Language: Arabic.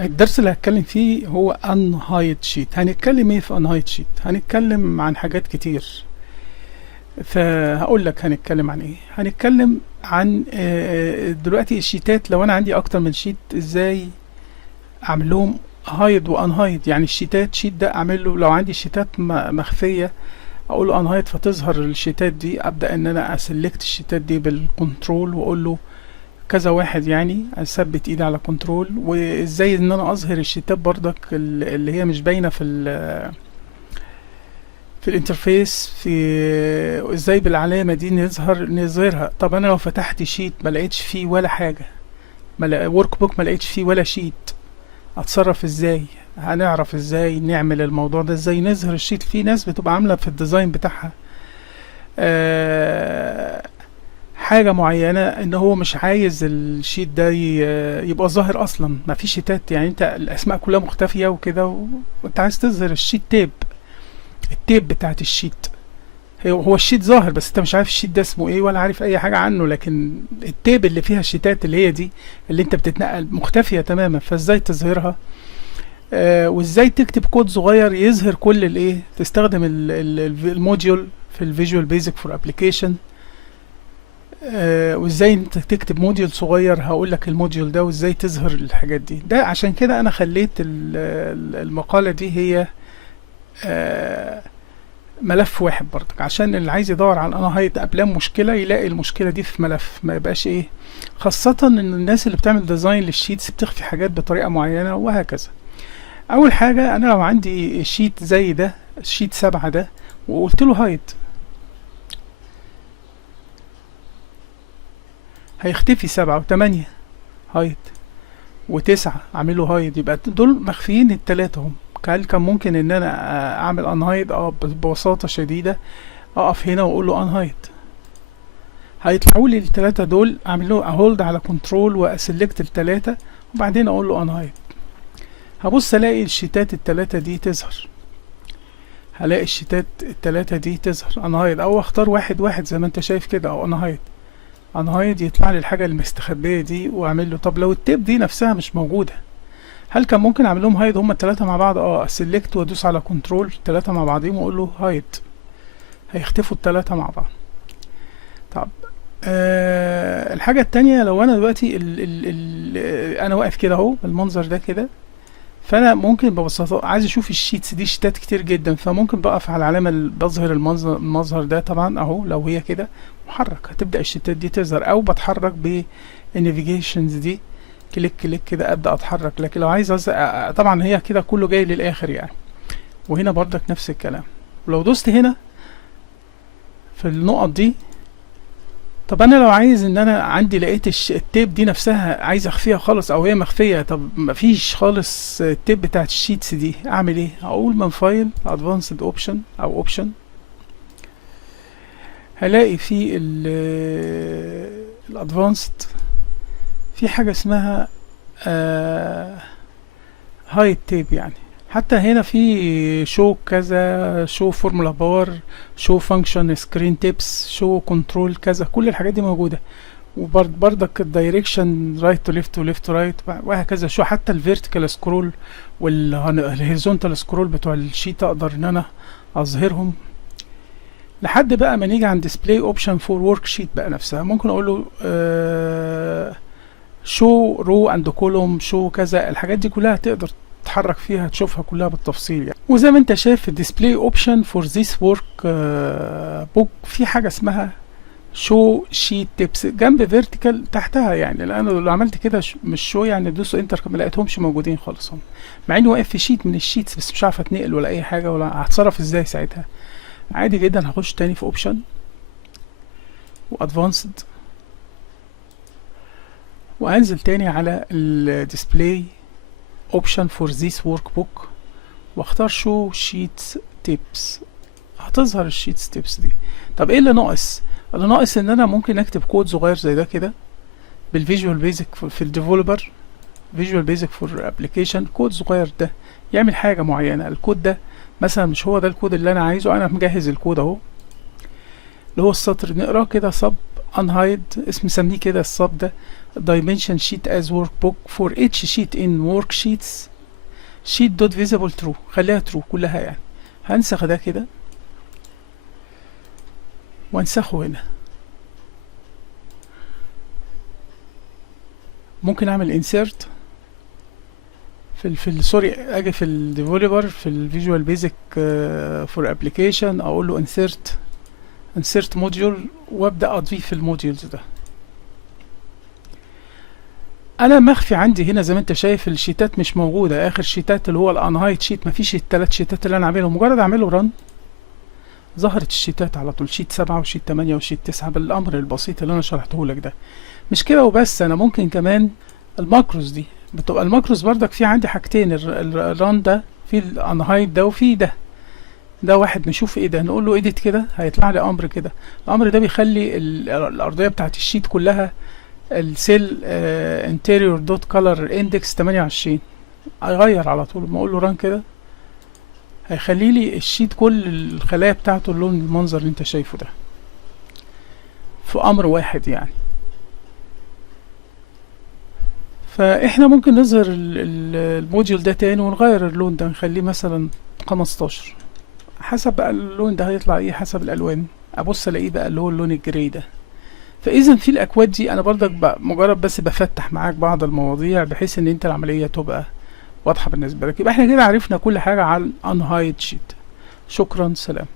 الدرس اللي هتكلم فيه هو unhide sheet. هنتكلم ايه في unhide sheet؟ هنتكلم عن حاجات كتير. فهقول لك هنتكلم عن ايه. هنتكلم عن دلوقتي الشيتات. لو انا عندي اكتر من شيت، ازاي اعمل لهم هايد وانهايد؟ يعني الشيتات، شيت ده اعمل له، لو عندي شيتات مخفيه اقول له انهايد فتظهر الشيتات دي. ابدا ان انا اسلكت الشيتات دي بالكنترول واقول له كذا واحد، يعني اثبت ايدي على كنترول. وازاي ان انا اظهر الشيتات برضك اللي هي مش باينه في الانترفيس، في ازاي بالعلامه دي نظهرها. طب انا لو فتحت شيت ما لقيتش فيه ولا حاجه، ورك بوك ما لقيتش فيه ولا شيت، اتصرف ازاي؟ هنعرف ازاي نعمل الموضوع ده، ازاي نظهر الشيت. في ناس بتبقى عامله في الديزاين بتاعها حاجة معينة ان هو مش عايز الشيت ده يبقى ظاهر اصلا. ما في شيتات، يعني انت الاسماء كلها مختفية وكده، وانت عايز تظهر الشيت التيب بتاعت الشيت. هو الشيت ظاهر بس انت مش عارف الشيت ده اسمه ايه ولا عارف اي حاجة عنه، لكن التيب اللي فيها الشيتات اللي هي دي اللي انت بتتنقل مختفية تماما. فازاي تظهرها؟ وازاي تكتب كود صغير يظهر كل الايه؟ تستخدم الموديول في الفيجوال بيزك فور ابليكيشن. وازاي انت تكتب موديول صغير. هقول لك الموديول ده وازاي تظهر الحاجات دي. ده عشان كده انا خليت المقالة دي هي ملف واحد برضك، عشان اللي عايز يدور على انا هيتقابله مشكلة يلاقي المشكلة دي في ملف، ما يبقاش ايه. خاصة ان الناس اللي بتعمل ديزاين للشيتس بتخفي حاجات بطريقة معينة وهكذا. اول حاجة، انا لو عندي شيت زي ده، شيت 7 ده، وقلت له هايد، هيختفي 7 و8 هايد، و9 اعمله هايد. يبقى دول مخفيين التلاتة هم. هل كان ممكن ان انا اعمل انهايد؟ ببساطة شديدة اقف هنا واقول له انهايد، هيطلعوا لي التلاتة دول. اعمل له هولد على كنترول واسلكت التلاتة وبعدين اقول له انهايد. هبص الاقي الشيتات التلاتة دي تظهر، هلاقي الشيتات التلاتة دي تظهر انهايد، او اختار واحد واحد زي ما انت شايف كده، او انهايد انهايد يطلع لي الحاجة المستخبية دي واعمل له. طب لو التيب دي نفسها مش موجودة، هل كان ممكن اعمل لهم هايد هما التلاتة مع بعض؟ اسلكت وادوس على كنترول التلاتة مع بعضهم واقول له هايد، هيختفوا التلاتة مع بعض. طب الحاجة التانية، لو انا دلوقتي انا واقف كده اهو بالمنظر ده كده، فانا ممكن ببساطة عايز اشوف الشيتس دي، شيتات كتير جدا، فممكن بقف على العلامة اللي بظهر المظهر ده طبعا اهو. لو هي كده محرك هتبدأ الشيتات دي تظهر، او بتحرك بالنافيجيشنز دي، كليك كليك كده ابدا اتحرك. لكن لو عايز طبعا هي كده كله جاي للاخر يعني. وهنا برضك نفس الكلام. ولو دوست هنا في النقط دي، طب انا لو عايز ان انا عندي لقيت التيب دي نفسها عايز اخفيها خالص، او هي مخفيه، طب مفيش خالص التيب بتاعت الشيتس دي، اعمل ايه؟ اقول من فايل ادفانسد اوبشن او اوبشن، هلاقي في الادفانسد في حاجه اسمها هايد تيب. يعني حتى هنا في شو كذا، شو فورمولا بار، شو فانكشن، سكرين تيبس، شو كنترول كذا، كل الحاجات دي موجوده. وبرضك الدايركشن رايت تو ليفت وليفت تو رايت وهكذا. شو حتى الفيرتيكال سكرول والهوريزونتال سكرول بتوع الشيت اقدر ان انا اظهرهم. لحد بقى ما نيجي عند ديسبلاي اوبشن فور ورك شيت بقى نفسها، ممكن اقول له شو رو اند كولوم، شو كذا. الحاجات دي كلها تقدر تتحرك فيها تشوفها كلها بالتفصيل يعني. وزي ما انت شايف في الديسبلاي اوبشن فور ذيس ورك بوك في حاجه اسمها شو شيت تيبس جنب فيرتيكال تحتها. يعني لان لو عملت كده مش شو، يعني دوس انتر ما لقيتهمش موجودين خالص هم، مع اني واقف في شيت من الشيتس بس مش عارف اتنقل ولا اي حاجه، ولا هتصرف ازاي ساعتها. عادي جدا هخش تاني في اوبشن وادفانسد، وانزل تاني على الديسبلاي اوبشن فور ذيس ورك بوك واختار شو شيتس تيبس. هتظهر الشيتس تيبس دي. طب ايه اللي ناقص؟ اللي ناقص ان انا ممكن اكتب كود صغير زي ده كده بالفيجوال بيزك في الديفلوبر، فيجوال بيزك فور ابلكيشن، كود صغير ده يعمل حاجه معينه. الكود ده مثلا مش هو ده الكود اللي انا عايزه، انا مجهز الكود اهو اللي هو السطر، نقراه كده. سب انهايد اسم مسميه كده السب ده، dimension sheet as workbook for each sheet in worksheets sheet dot visible true. خليها true كلها يعني. هنسخ ده كده وانسخه هنا. ممكن اعمل insert سوري، اجي في الديفلوبر في الفيجوال بيزك فور ابلكيشن، اقول له insert موديول وابدا اضيف الموديولز ده. انا مخفي عندي هنا زي ما انت شايف الشيتات مش موجوده، اخر شيتات اللي هو الانهايت شيت مفيش الثلاث شيتات اللي انا عاملهم، مجرد اعمله رن ظهرت الشيتات على طول، شيت 7 وشيت 8 وشيت 9 بالامر البسيط اللي انا شرحته لك ده. مش كده وبس، انا ممكن كمان الماكروز دي بتبقى الماكروز بردك في عندي حاجتين، الران ده في الانهايت ده وفي ده واحد. نشوف ايه ده، نقول له ايديت كده هيطلع لي امر كده. الامر ده بيخلي الارضيه بتاعت الشيت كلها السيل انتيريور دوت كولر اندكس 28 هيغير على طول. ما اقول له ران كده هيخلي لي الشيت كل الخلايا بتاعته اللون المنظر اللي انت شايفه ده في امر واحد يعني. فاحنا ممكن نظهر الموديول ده تاني ونغير اللون ده، نخليه مثلا 15 حسب بقى اللون ده هيطلع ايه، حسب الالوان. ابص الاقيه بقى اللي هو اللون الجراي ده. فاذا في الاكواد دي انا برضك مجرد بس بفتح معاك بعض المواضيع بحيث ان انت العمليه تبقى واضحه بالنسبه لك. يبقى احنا كده عرفنا كل حاجه عن unhide sheet. شكرا، سلام.